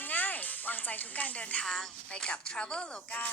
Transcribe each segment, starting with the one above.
งง่ายวางใจทุกการเดินทางไปกับ Travel Loga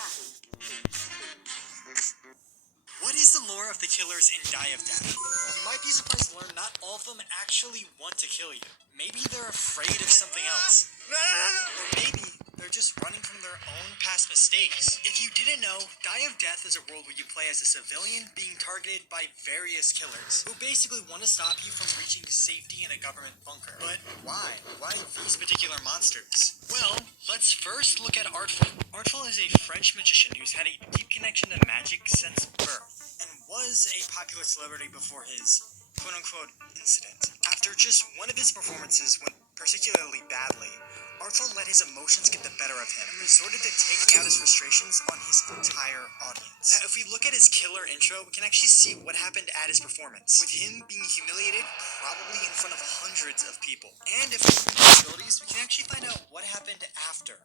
What is the lore of the killers in Die of Death? You might be surprised to learn not all of them actually want to kill you. Maybe they're afraid of something else. Or maybe they're just running from their own past mistakes. If you didn't know, Die of Death is a world where you play as a civilian being targeted by various killers who basically want to stop you from reaching safety in a government bunker. But why? Why these particular monsters? Well, let's first look at Artful. Artful is a French magician who's had a deep connection to magic since birth and was a popular celebrity before his quote-unquote incident. After just one of his performances went particularly badly, Artful let his emotions get the better of him and resorted to taking out his frustrations on his entire audience. Now, if we look at his killer intro, we can actually see what happened at his performance, with him being humiliated probably in front of hundreds of people. And if we look at his abilities, we can actually find out what happened after.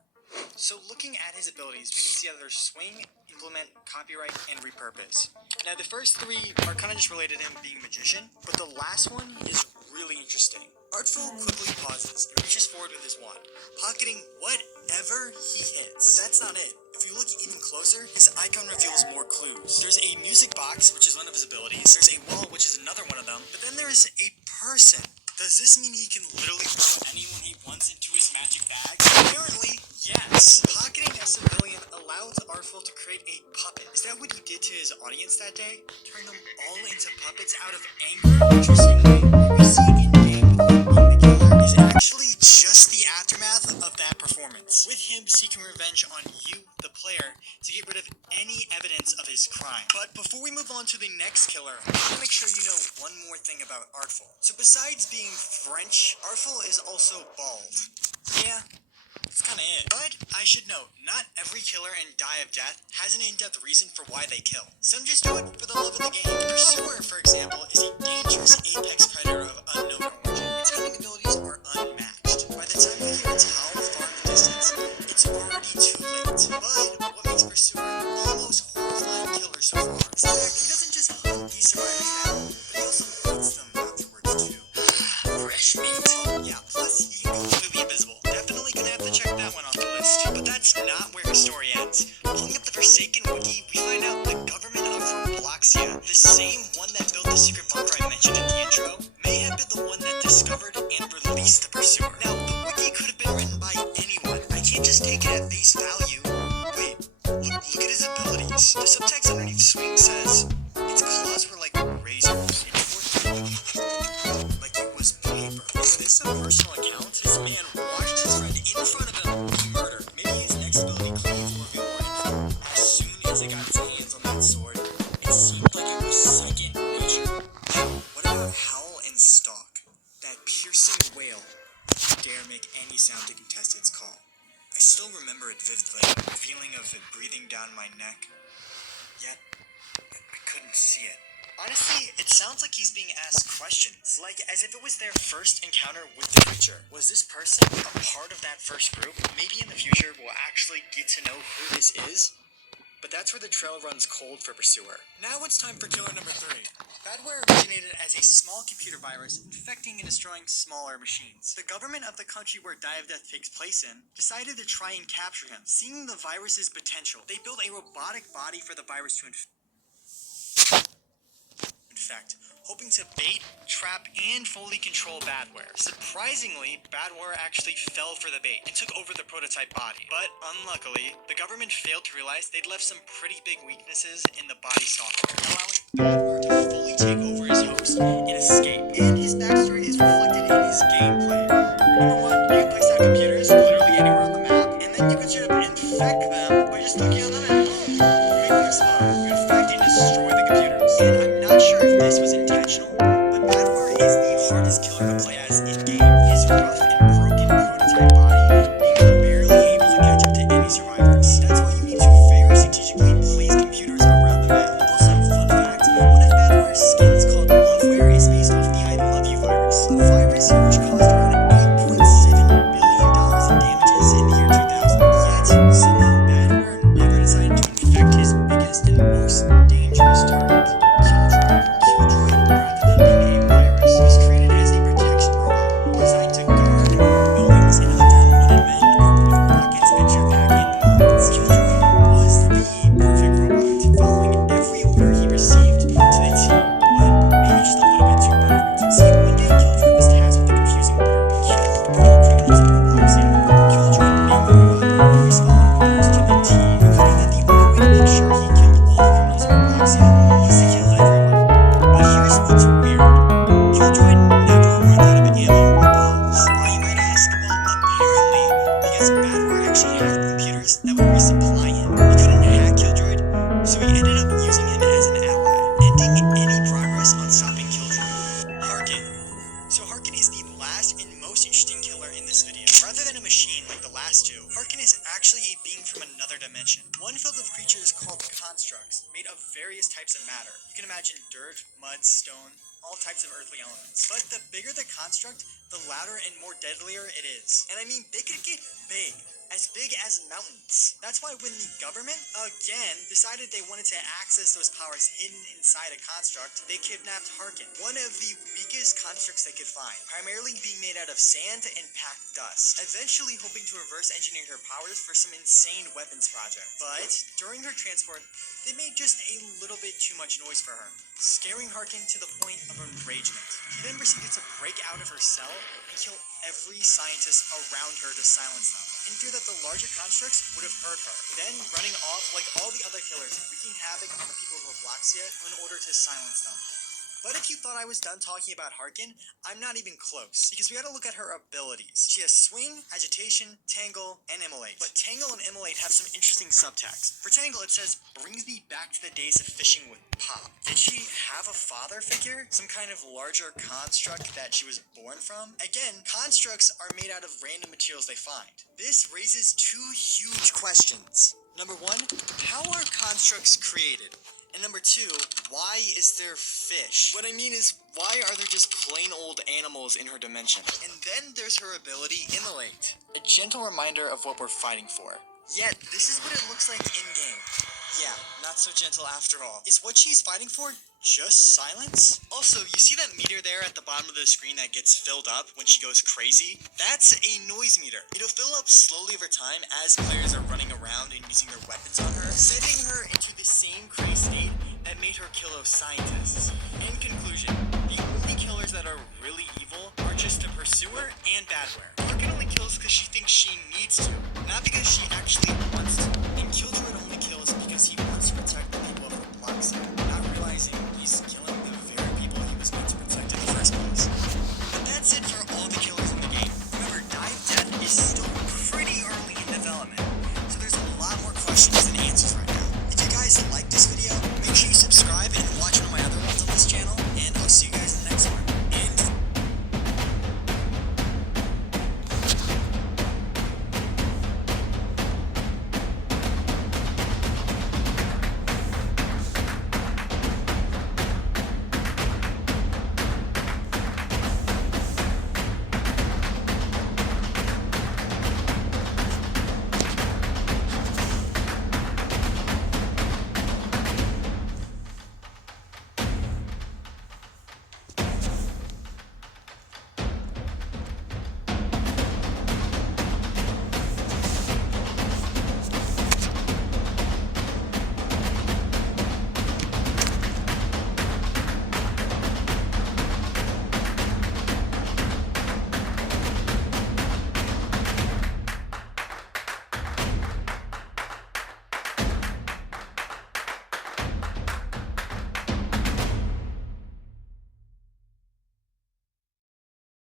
So looking at his abilities, we can see that there's Swing, Implement, Copyright, and Repurpose. Now, the first three are kind of just related to him being a magician, but the last one is really interesting. Artful quickly pauses and reaches forward with his wand, pocketing whatever he hits. But that's not it. If you look even closer, his icon reveals more clues. There's a music box, which is one of his abilities. There's a wall, which is another one of them. But then there is a person. Does this mean he can literally throw anyone he wants into his magic bag? Apparently, yes. Pocketing a civilian allows Artful to create a puppet. Is that what he did to his audience that day? Turn them all into puppets out of anger? Interestingly, we see in-game being the killer is actually just the aftermath of that performance, with him seeking revenge on you, the player, to get rid of any evidence of his crime. But before we move on to the next killer, I want to make sure you know one more thing about Artful. So besides being French, Artful is also bald. Yeah, that's kind of it. But I should note, not every killer in Die of Death has an in-depth reason for why they kill. Some just do it for the love of the game. The Pursuer, for example, is a dangerous apex predator of unknown origin. Its hunting abilities are unmatched. By the time you hear its howl far in the distance, it's already too late. But what makes Pursuer the most horrifying killer so far is that he doesn't just hunt these survivors down, but he also eats them afterwards too. Fresh meat. Oh yeah, plus he can be completely invisible. Definitely gonna have to check that one off the list. But that's not where his story ends. Pulling up the Forsaken wiki, we find out the government of Robloxia, the same one that built the secret bunker I mentioned in the intro, may have been the one that discovered and released the Pursuer. Now, the wiki could have been written by anyone. I can't just take it at face value. Wait, look at his abilities. The subtext underneath Swing says, its claws were like razors. Like it was paper. Is this a personal account? This man washed his friend in front of him. He murdered. Maybe his next ability claims will reveal more info. As soon as it got its hands on that sword, it seemed like it was second nature. What about Howl and Stalk? That piercing wail. Dare make any sound to contest its call. I still remember it vividly, the feeling of it breathing down my neck. Yet, I couldn't see it. Honestly, it sounds like he's being asked questions, like as if it was their first encounter with the creature. Was this person a part of that first group? Maybe in the future we'll actually get to know who this is? But that's where the trail runs cold for Pursuer. Now it's time for killer number 3. Badware originated as a small computer virus infecting and destroying smaller machines. The government of the country where Die of Death takes place in decided to try and capture him. Seeing the virus's potential, they built a robotic body for the virus to infect, hoping to bait, trap, and fully control Badware. Surprisingly, Badware actually fell for the bait and took over the prototype body. But unluckily, the government failed to realize they'd left some pretty big weaknesses in the body software, allowing Badware to fully take over his host and escape. And his backstory is reflected in his gameplay. Number 1, you can place out computers literally anywhere on the map, and then you can straight up infect them by just looking on the map. Make them explode. You infect and destroy the computers. And I'm not sure if this was intentional, but Badware is the hardest killer to play as in-game. His rough and broken prototype body being barely able to catch up to any survivors. That's why you need to very strategically place computers around the map. Also, fun fact, one of Badware's skins called Loveware is based off the I Love You virus, a virus which caused around $8.7 billion in damages in the year 2000. Yet, somehow Badware never decided to infect his biggest and most dangerous target, Killjoy, rather than resupply him. He couldn't hack Killjoy, so he ended up using him as an ally, ending any progress on stopping Killjoy. Harkin. So Harkin is the last and most interesting killer in this video. Rather than a machine like the last two, Harkin is actually a being from another dimension. One filled with creatures called constructs, made of various types of matter. You can imagine dirt, mud, stone, all types of earthly elements. But the bigger the construct, the louder and more deadlier it is. And I mean, they could get big. As big as mountains. That's why when the government, again, decided they wanted to access those powers hidden inside a construct, they kidnapped Harkin, one of the weakest constructs they could find, primarily being made out of sand and packed dust, eventually hoping to reverse engineer her powers for some insane weapons project. But during her transport, they made just a little bit too much noise for her, scaring Harkin to the point of enragement. He then proceeded to break out of her cell and kill every scientist around her to silence them, in fear that the larger constructs would have heard her, then running off like all the other killers, wreaking havoc on the people of Robloxia in order to silence them. But if you thought I was done talking about Harkin, I'm not even close, because we gotta look at her abilities. She has Swing, Agitation, Tangle, and Immolate. But Tangle and Immolate have some interesting subtext. For Tangle, it says, brings me back to the days of fishing with Pop. Did she have a father figure? Some kind of larger construct that she was born from? Again, constructs are made out of random materials they find. This raises two huge questions. Number one, how are constructs created? And number two, why is there fish? What I mean is, why are there just plain old animals in her dimension? And then there's her ability, Immolate. A gentle reminder of what we're fighting for. Yet, this is what it looks like in-game. Yeah, not so gentle after all. Is what she's fighting for just silence? Also, you see that meter there at the bottom of the screen that gets filled up when she goes crazy? That's a noise meter. It'll fill up slowly over time as players are running around and using their weapons on her, sending her into the same crazy state that made her kill those scientists. In conclusion,